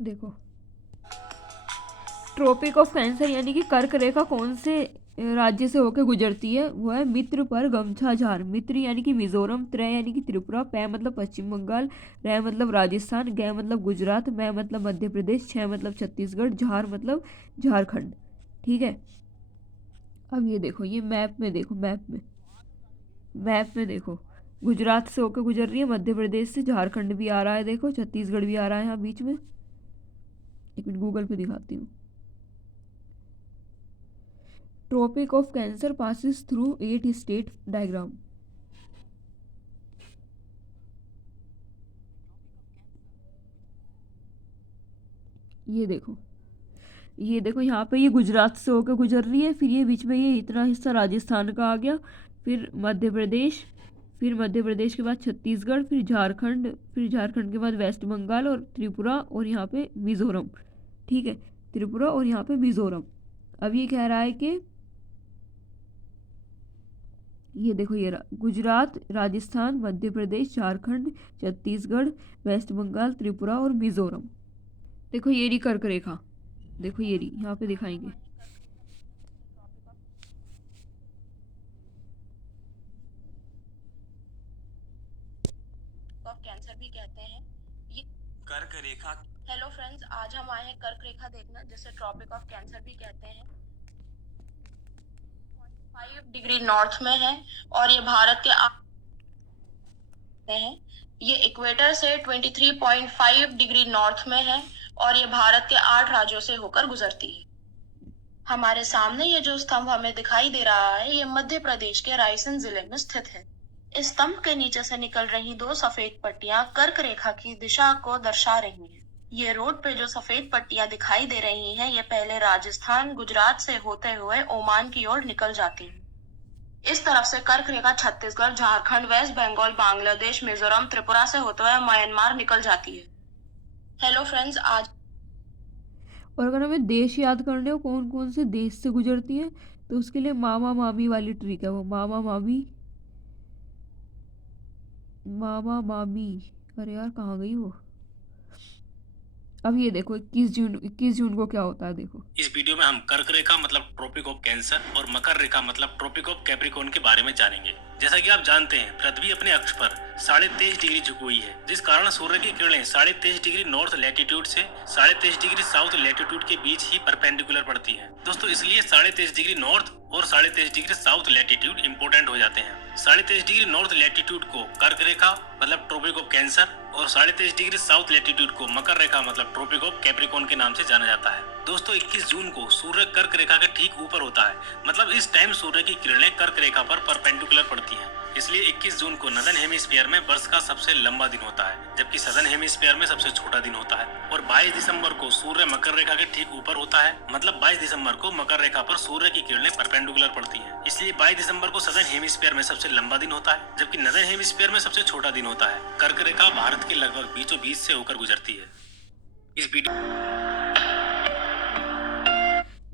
देखो, tropic of cancer यानी कि कर्क रेखा कौन से राज्य से होकर गुजरती है? वो है मित्र पर गमछा झार। मित्र यानी कि मिजोरम, त्रय यानी कि त्रिपुरा, पै मतलब पश्चिम बंगाल, रै मतलब राजस्थान, गै मतलब गुजरात, मै मतलब मध्य प्रदेश, छः मतलब छत्तीसगढ़, झार मतलब झारखंड। ठीक है, अब ये देखो, ये मैप में देखो, मैप में देखो, गुजरात से होकर गुजर रही है, मध्य प्रदेश से, झारखंड भी आ रहा है, देखो छत्तीसगढ़ भी आ रहा है यहाँ बीच में। एक मिनट गूगल पे दिखाती हूँ। Tropic of cancer passes through 8 state diagram. ये देखो यहाँ पे ये गुजरात से होकर गुजर रही है, फिर ये बीच में ये इतना हिस्सा राजस्थान का आ गया, फिर मध्य प्रदेश, फिर मध्य प्रदेश के बाद छत्तीसगढ़, फिर झारखंड, फिर झारखंड के बाद वेस्ट बंगाल और त्रिपुरा और यहाँ पे मिज़ोरम। ठीक है, त्रिपुरा और यहाँ पे मिज़ोरम। अब ये कह रहा है कि ये देखो, ये गुजरात, राजस्थान, मध्य प्रदेश, झारखंड, छत्तीसगढ़, वेस्ट बंगाल, त्रिपुरा और मिज़ोरम। देखो ये रही कर्क रेखा, देखो ये रही, यहाँ पे दिखाएंगे। ऑफ कैंसर भी कहते हैं ये कर्क रेखा। हेलो फ्रेंड्स, आज हम आए हैं कर्क रेखा देखना, जिसे ट्रॉपिक ऑफ कैंसर भी कहते हैं। 5 डिग्री नॉर्थ में है और ये भारत के हैं। ये इक्वेटर से 23.5 डिग्री नॉर्थ में है और ये भारत के 8 राज्यों से होकर गुजरती है। हमारे सामने ये जो स्तंभ हमें दिखाई दे रहा है, ये मध्य प्रदेश के रायसेन जिले में स्थित है। इस स्तंभ के नीचे से निकल रही 2 सफेद पट्टियां कर्क रेखा की दिशा को दर्शा रही हैं। ये रोड पे जो सफेद पट्टियां दिखाई दे रही हैं, ये पहले राजस्थान, गुजरात से होते हुए ओमान की ओर निकल जाती हैं। इस तरफ से कर्क रेखा छत्तीसगढ़, झारखंड, वेस्ट बंगाल, बांग्लादेश, मिजोरम, त्रिपुरा से होते हुए म्यांमार निकल जाती है। हेलो फ्रेंड्स, आज और अगर हमें देश याद करने हो कौन कौन से देश से गुजरती है, तो उसके लिए मामा मामी वाली ट्रिक है, वो मामा मामी, मामा मामी, अरे यार कहाँ गई वो। अब ये देखो 21 जून को क्या होता है, देखो। इस वीडियो में हम कर्क रेखा मतलब ट्रॉपिक ऑफ कैंसर और मकर रेखा मतलब ट्रॉपिक ऑफ कैप्रिकॉर्न के बारे में जानेंगे। जैसा कि आप जानते हैं, पृथ्वी अपने अक्ष पर 23.5 डिग्री झुकी हुई है, जिस कारण सूर्य की किरणें 23.5 डिग्री नॉर्थ लैटिट्यूड से 23.5 डिग्री साउथ लैटिट्यूड के बीच ही परपेंडिकुलर पड़ती है। दोस्तों, इसलिए 23.5 डिग्री नॉर्थ और 23.5 डिग्री साउथ लैटिट्यूड इंपोर्टेंट हो जाते हैं। 23.5 डिग्री नॉर्थ लैटिट्यूड को कर्क रेखा मतलब ट्रॉपिक ऑफ कैंसर और 23.5 डिग्री साउथ लैटिट्यूड को मकर रेखा मतलब ट्रॉपिक ऑफ कैप्रिकॉर्न के नाम से जाना जाता है। दोस्तों, 21 जून को सूर्य कर्क रेखा के ठीक ऊपर होता है, मतलब इस टाइम सूर्य की किरणें कर्क रेखा पर परपेंडिकुलर पड़ती हैं। इसलिए 21 जून को नदन हेमिस्फीयर में वर्ष का सबसे लंबा दिन होता है, जबकि सदन हेमिस्फीयर में सबसे छोटा दिन होता है। और 22 दिसंबर को सूर्य मकर रेखा के ठीक ऊपर होता है, मतलब 22 दिसंबर को मकर रेखा पर सूर्य की किरणें परपेंडिकुलर पड़ती हैं। इसलिए 22 दिसंबर को सदन हेमिस्फीयर में सबसे लंबा दिन होता है, जबकि नदन हेमिस्फीयर में सबसे छोटा दिन होता है। कर्क रेखा भारत के लगभग बीचों बीच से होकर गुजरती है। इस वीडियो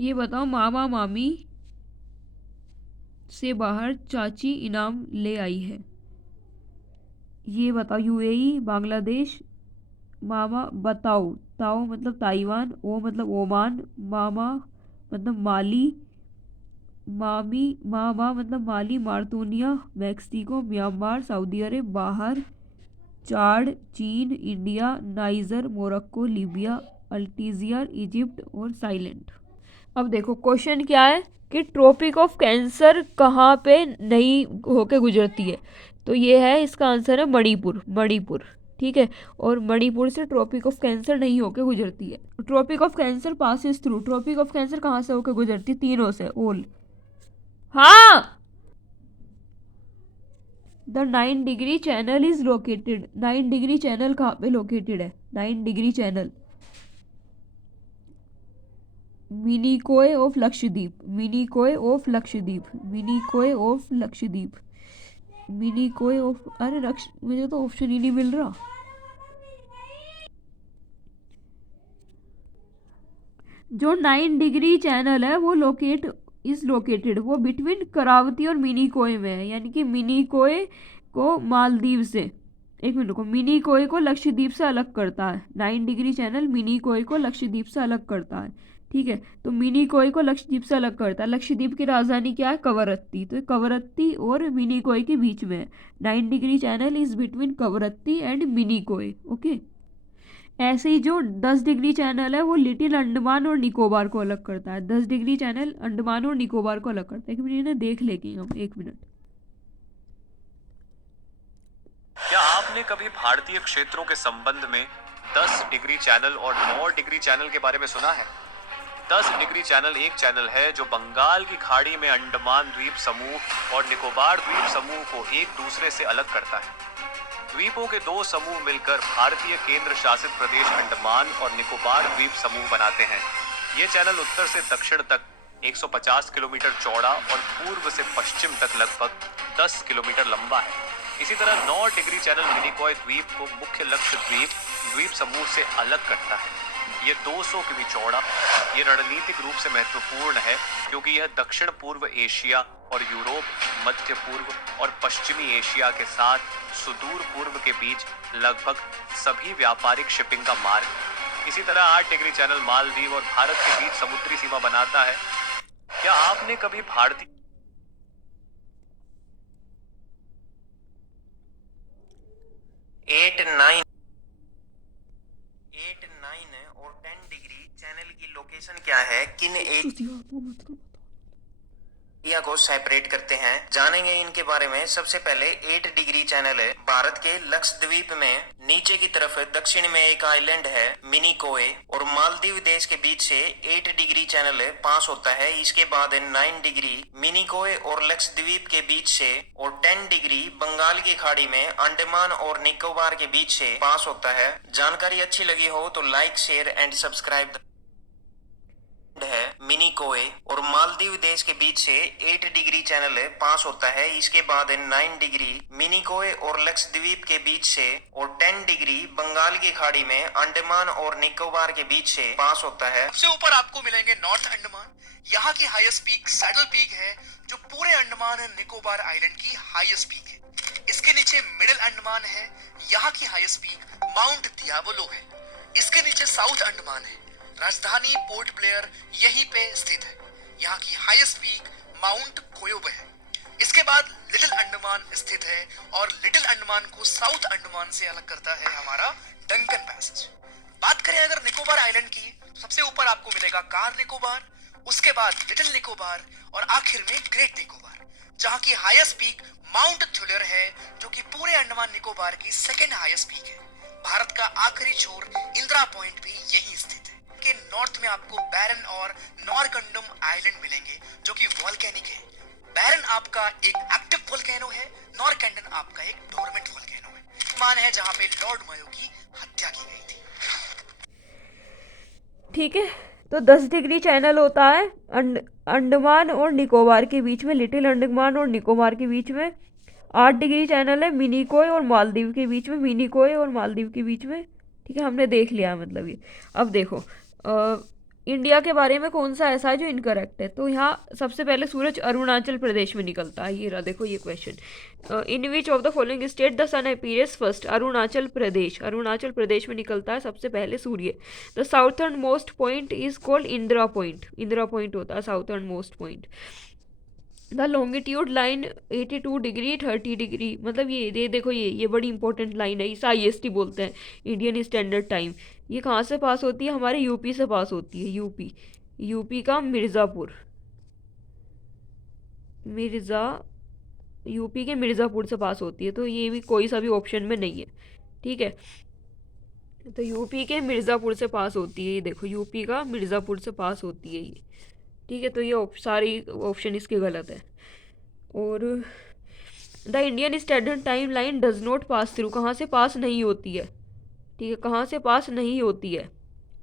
ये बताओ, मामा मामी से बाहर चाची इनाम ले आई है, ये बताओ। यूएई, बांग्लादेश, मामा बताओ, ताओ मतलब ताइवान, ओ मतलब ओमान, मामा मतलब माली, मामी मामा मतलब Mali, Mauritania, Mexico, Myanmar, Saudi Arab, बाहर, चाड, चीन, इंडिया, नाइजर, मोरक्को, लीबिया, अल्टीजिया, इजिप्ट और साइलेंट। अब देखो क्वेश्चन क्या है कि ट्रॉपिक ऑफ कैंसर कहाँ पे नहीं होके गुजरती है, तो ये है, इसका आंसर है मणिपुर। ठीक है, और मणिपुर से ट्रॉपिक ऑफ कैंसर नहीं होके गुजरती है। Tropic of cancer passes through, tropic of cancer कहाँ से होके गुजरती है? तीनों से, ओल। हाँ, the 9 degree channel is located. 9 degree channel कहाँ पे लोकेटेड है? 9 degree channel Minicoy of Lakshadweep, Minicoy of Lakshadweep, Minicoy of Lakshadweep, Minicoy of, अरे मुझे तो ऑप्शन ही नहीं मिल रहा। जो 9 डिग्री चैनल है वो लोकेटेड वो बिटवीन करावती और मिनिकोय में है, यानी कि मिनिकोय को मालदीव से एक मिनट को, मिनिकोय को लक्षद्वीप से अलग करता है। 9 डिग्री चैनल मिनिकोय को लक्षद्वीप से अलग करता है। ठीक है, तो मिनिकोय को लक्षद्वीप से अलग करता है। लक्षद्वीप की राजधानी क्या है? कवरत्ती। तो कवरत्ती और मिनिकोय के बीच में है। 9 degree channel is between Kavaratti and Minicoy. Okay, ऐसे ही जो 10 डिग्री चैनल है वो लिटिल अंडमान और निकोबार को अलग करता है। 10 डिग्री चैनल अंडमान और निकोबार को अलग करता है। एक मिनट इन्हें देख लेंगे हम, एक मिनट। क्या आपने कभी भारतीय क्षेत्रों के संबंध में 10 डिग्री चैनल और 9 डिग्री चैनल के बारे में सुना है? 10 डिग्री चैनल एक चैनल है जो बंगाल की खाड़ी में अंडमान द्वीप समूह और निकोबार द्वीप समूह को एक दूसरे से अलग करता है। द्वीपों के दो समूह मिलकर भारतीय केंद्र शासित प्रदेश अंडमान और निकोबार द्वीप समूह बनाते हैं। ये चैनल उत्तर से दक्षिण तक 150 किलोमीटर चौड़ा और पूर्व से पश्चिम तक लगभग 10 किलोमीटर लंबा है। इसी तरह 9 डिग्री चैनल मिनिकॉय द्वीप को मुख्य लक्षद्वीप द्वीप समूह से अलग करता है। ये 200 किमी चौड़ा। ये रणनीतिक रूप से महत्वपूर्ण है क्योंकि यह दक्षिण पूर्व एशिया और यूरोप, मध्य पूर्व और पश्चिमी एशिया के साथ सुदूर पूर्व के बीच लगभग सभी व्यापारिक शिपिंग का मार्ग है। इसी तरह 8 डिग्री चैनल मालदीव और भारत के बीच समुद्री सीमा बनाता है। क्या आपने कभी भारतीय 8, 9 और 10 डिग्री चैनल की लोकेशन क्या है? किन एरिया को सेपरेट करते हैं, जानेंगे इनके बारे में। सबसे पहले 8 डिग्री चैनल है भारत के लक्षद्वीप में नीचे की तरफ दक्षिण में एक आइलैंड है मिनिकोय, और मालदीव देश के बीच से 8 डिग्री चैनल पास होता है। इसके बाद 9 डिग्री मिनिकोय और लक्षद्वीप के बीच से, और 10 डिग्री बंगाल की खाड़ी में अंडमान और निकोबार के बीच से पास होता है। जानकारी अच्छी लगी हो तो लाइक, शेयर एंड सब्सक्राइब है। मिनिकोय और मालदीव देश के बीच से 8 डिग्री चैनल पास होता है। इसके बाद 9 डिग्री मिनिकोय और लक्षद्वीप के बीच से, और 10 डिग्री बंगाल की खाड़ी में अंडमान और निकोबार के बीच से पास होता है। सबसे ऊपर आपको मिलेंगे नॉर्थ अंडमान। यहाँ की हाईएस्ट पीक सैडल पीक है जो पूरे अंडमान एंड निकोबार आइलैंड की हाईएस्ट पीक है। इसके नीचे मिडिल अंडमान है, यहाँ की हाईएस्ट पीक माउंट दियावोलो है। इसके नीचे साउथ अंडमान है, राजधानी पोर्ट ब्लेयर यहीं पे स्थित है। यहाँ की हाईएस्ट पीक माउंट कोयोब है। इसके बाद लिटिल अंडमान स्थित है, और लिटिल अंडमान को साउथ अंडमान से अलग करता है हमारा डंकन पैसेज। बात करें अगर निकोबार आइलैंड की, सबसे ऊपर आपको मिलेगा कार निकोबार, उसके बाद लिटिल निकोबार, और आखिर में ग्रेट निकोबार, जहाँ की हाईएस्ट पीक माउंट थुलर है, जो कि पूरे अंडमान निकोबार की सेकेंड हाईएस्ट पीक है। भारत का आखिरी छोर इंदिरा पॉइंट भी यही स्थित है। के नॉर्थ में आपको बैरन और नॉरकंडम आइलैंड मिलेंगे जो कि वॉल्केनिक है। बैरन आपका एक एक्टिव वोल्केनो है, नॉरकंडम आपका एक डोरमेंट वोल्केनो है। मान है जहां पे लॉर्ड मायो की हत्या की गई थी। ठीक है, तो 10 डिग्री चैनल होता है अंडमान और निकोबार के बीच में, लिटिल अंडमान और निकोबार के बीच में। 8 डिग्री चैनल है मिनिकोय और मालदीव के बीच में, मिनिकोय और मालदीव के बीच में। ठीक है, हमने देख लिया मतलब ये। अब देखो इंडिया के बारे में कौन सा ऐसा है जो इनकरेक्ट है। तो यहाँ सबसे पहले सूरज अरुणाचल प्रदेश में निकलता है। ये रहा, देखो ये question. In which of the following state the sun appears first? Arunachal Pradesh. Arunachal Pradesh में निकलता है सबसे पहले सूर्य। The southern most point is called Indira point. Indira point होता है southern most point. The longitude line 82 degree 30 degree, मतलब ये देखो ये बड़ी इंपॉर्टेंट लाइन है। इसे IST बोलते हैं, इंडियन स्टैंडर्ड टाइम। ये कहाँ से पास होती है? हमारे यूपी से पास होती है। यूपी का मिर्ज़ापुर, यूपी के मिर्ज़ापुर से पास होती है। तो ये भी कोई सा भी ऑप्शन में नहीं है। ठीक है, तो यूपी के मिर्ज़ापुर से पास होती है। ये देखो यूपी का मिर्ज़ापुर से पास होती है ये। ठीक है, तो ये सारी ऑप्शन इसके गलत है। और the Indian standard time line does not pass through, कहाँ से पास नहीं होती है? ठीक है, कहाँ से पास नहीं होती है?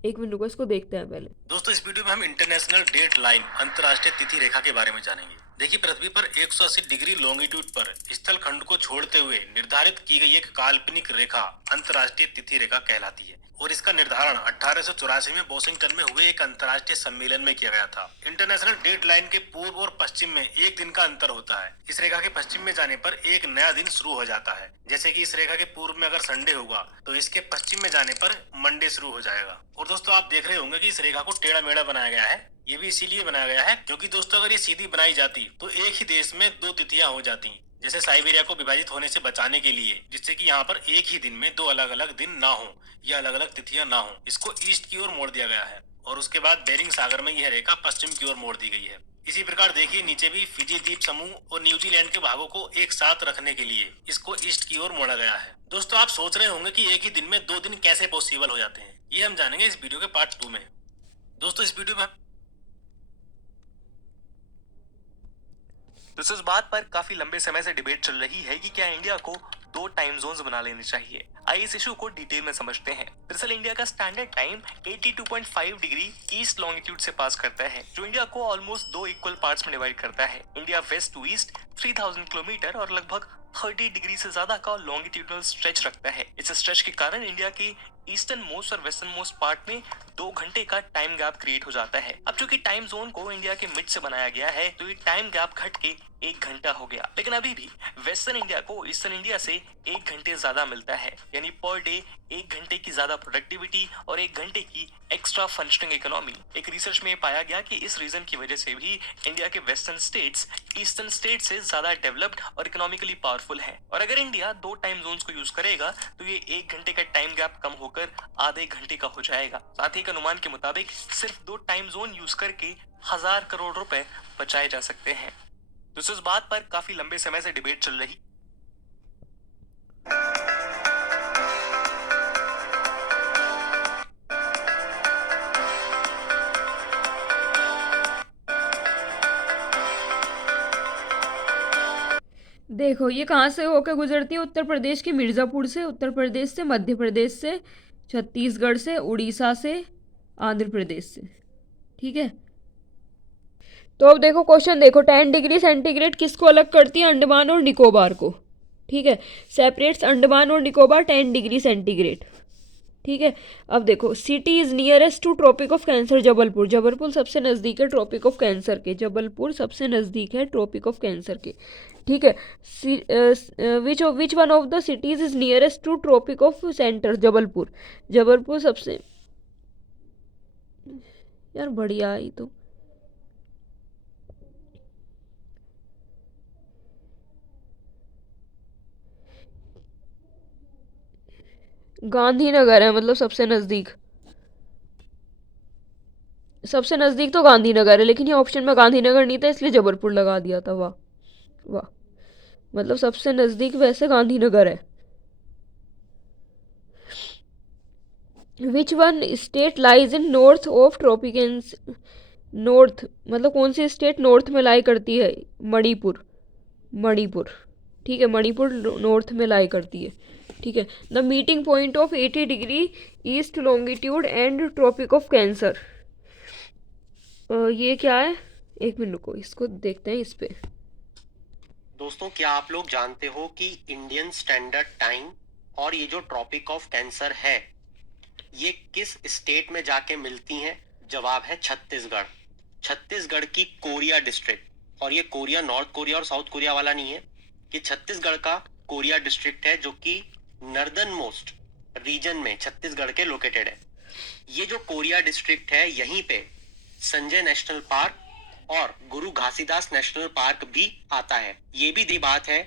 एक मिनट को इसको देखते हैं पहले। दोस्तों इस वीडियो में हम इंटरनेशनल डेट लाइन अंतर्राष्ट्रीय तिथि रेखा के बारे में जानेंगे। देखिए पृथ्वी पर 180 डिग्री लॉन्गिट्यूड पर स्थल खंड को छोड़ते हुए निर्धारित की गई एक काल्पनिक रेखा अंतर्राष्ट्रीय तिथि रेखा कहलाती है। और इसका निर्धारण 1884 में वॉशिंगटन में हुए एक अंतर्राष्ट्रीय सम्मेलन में किया गया था। इंटरनेशनल डेड लाइन के पूर्व और पश्चिम में एक दिन का अंतर होता है। इस रेखा के पश्चिम में जाने पर एक नया दिन शुरू हो जाता है। जैसे कि इस रेखा के पूर्व में अगर संडे होगा तो इसके पश्चिम में जाने पर मंडे शुरू हो जाएगा। और दोस्तों आप देख रहे होंगे कि इस रेखा को टेढ़ा मेढ़ा बनाया गया है। ये भी इसीलिए बनाया गया है क्योंकि दोस्तों अगर ये सीधी बनाई जाती तो एक ही देश में दो तिथियां हो जाती, जैसे साइबेरिया को विभाजित होने से बचाने के लिए, जिससे कि यहाँ पर एक ही दिन में दो अलग अलग दिन ना हो या अलग अलग तिथियां ना हो। इसको ईस्ट की ओर मोड़ दिया गया है और उसके बाद बेरिंग सागर में यह रेखा पश्चिम की ओर मोड़ दी गई है। इसी प्रकार देखिए नीचे भी फिजी द्वीप समूह और न्यूजीलैंड के भागों को एक साथ रखने के लिए इसको ईस्ट की ओर मोड़ा गया है। दोस्तों आप सोच रहे होंगे कि एक ही दिन में दो दिन कैसे पॉसिबल हो जाते हैं, ये हम जानेंगे इस वीडियो के पार्ट 2 में। दोस्तों इस वीडियो में इस बात पर काफी लंबे समय से डिबेट चल रही है कि क्या इंडिया को 2 टाइम जोन्स बना लेने चाहिए। आइए इस इशू को डिटेल में समझते हैं। दरअसल इंडिया का standard time 82.5 degree east longitude से पास करता है, जो इंडिया को ऑलमोस्ट 2 इक्वल पार्ट्स में डिवाइड करता है। India west to east 3000 kilometre और लगभग 30 डिग्री से ज्यादा का लॉन्गिट्यूडनल स्ट्रेच रखता है। इस स्ट्रेच के कारण इंडिया की ईस्टर्न मोस्ट और वेस्टर्न मोस्ट पार्ट में 2 घंटे का टाइम गैप क्रिएट हो जाता है। अब चूंकि टाइम जोन को इंडिया के मिड से बनाया गया है तो ये टाइम गैप घट के 1 घंटा हो गया, लेकिन अभी भी वेस्टर्न इंडिया को ईस्टर्न इंडिया से 1 घंटे ज्यादा मिलता है, यानी पर डे 1 घंटे की ज्यादा प्रोडक्टिविटी और 1 घंटे की एक्स्ट्रा फंक्शनिंग इकोनॉमी। एक रिसर्च में पाया गया कि इस रीजन की वजह से भी इंडिया के वेस्टर्न स्टेट्स ईस्टर्न स्टेट से ज्यादा डेवलप्ड और इकोनॉमिकली पावरफुल है। और अगर इंडिया 2 टाइम जोन्स को यूज करेगा तो ये 1 घंटे का टाइम गैप कम होकर आधे घंटे का हो जाएगा। साथ ही एक अनुमान के मुताबिक सिर्फ 2 टाइम जोन यूज करके 1000 करोड़ रुपए बचाए जा सकते हैं। तो इस बात पर काफी लंबे समय से डिबेट चल रही। देखो ये कहाँ से होकर गुजरती है, उत्तर प्रदेश के मिर्ज़ापुर से, उत्तर प्रदेश से, मध्य प्रदेश से, छत्तीसगढ़ से, उड़ीसा से, आंध्र प्रदेश से। ठीक है, तो अब देखो क्वेश्चन देखो, 10 डिग्री सेंटीग्रेड किसको अलग करती है, अंडमान और निकोबार को। ठीक है, सेपरेट्स अंडमान और निकोबार 10 डिग्री सेंटीग्रेड। ठीक है, अब देखो city is nearest to tropic of cancer, Jabalpur. Jabalpur सबसे नज़दीक है ट्रॉपिक ऑफ कैंसर के, जबलपुर सबसे नज़दीक है ट्रॉपिक ऑफ कैंसर के। ठीक है, which one of the cities is nearest to tropic of centre, Jabalpur. Jabalpur सबसे, यार बढ़िया आई तो। गांधीनगर है, मतलब सबसे नज़दीक, सबसे नज़दीक तो गांधीनगर है, लेकिन ये ऑप्शन में गांधीनगर नहीं था इसलिए जबलपुर लगा दिया था। वाह वाह, मतलब सबसे नज़दीक वैसे गांधीनगर है। Which one state lies in north of tropics, north मतलब कौन सी स्टेट नॉर्थ में लाई करती है, मणिपुर। मणिपुर, ठीक है, मणिपुर नॉर्थ में लाई करती है। ठीक है, the meeting point of 80 degree east longitude and tropic of cancer, ये क्या है, एक मिनट रुको इसको देखते हैं इस पे। दोस्तों क्या आप लोग जानते हो कि इंडियन स्टैंडर्ड टाइम और ये जो ट्रॉपिक ऑफ कैंसर है ये किस स्टेट में जाके मिलती हैं? जवाब है छत्तीसगढ़। छत्तीसगढ़ की कोरिया डिस्ट्रिक्ट, और ये कोरिया नॉर्थ कोरिया और साउथ कोरिया वाला नहीं है, ये छत्तीसगढ़ का कोरिया डिस्ट्रिक्ट है जो कि नॉर्दर्न मोस्ट रीजन में छत्तीसगढ़ के लोकेटेड है। ये जो कोरिया डिस्ट्रिक्ट है यहीं पे संजय नेशनल पार्क और गुरु घासीदास नेशनल पार्क भी आता है। ये भी दी बात है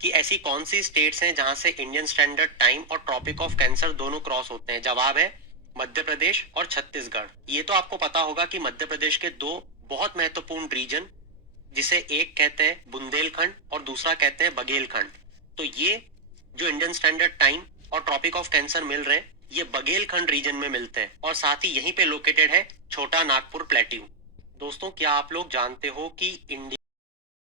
कि ऐसी कौन सी स्टेट्स हैं जहां से इंडियन स्टैंडर्ड टाइम और ट्रॉपिक ऑफ कैंसर दोनों क्रॉस होते हैं। जवाब है मध्य प्रदेश और छत्तीसगढ़। ये तो आपको पता होगा कि मध्य प्रदेश के 2 बहुत महत्वपूर्ण रीजन, जिसे एक कहते हैं बुंदेलखंड और दूसरा कहते हैं बघेलखंड, तो ये जो इंडियन स्टैंडर्ड टाइम और ट्रॉपिक ऑफ कैंसर मिल रहे हैं ये बघेलखंड रीजन में मिलते हैं, और साथ ही यहीं पे लोकेटेड है छोटा नागपुर प्लेट्यू। दोस्तों क्या आप लोग जानते हो कि इंडिया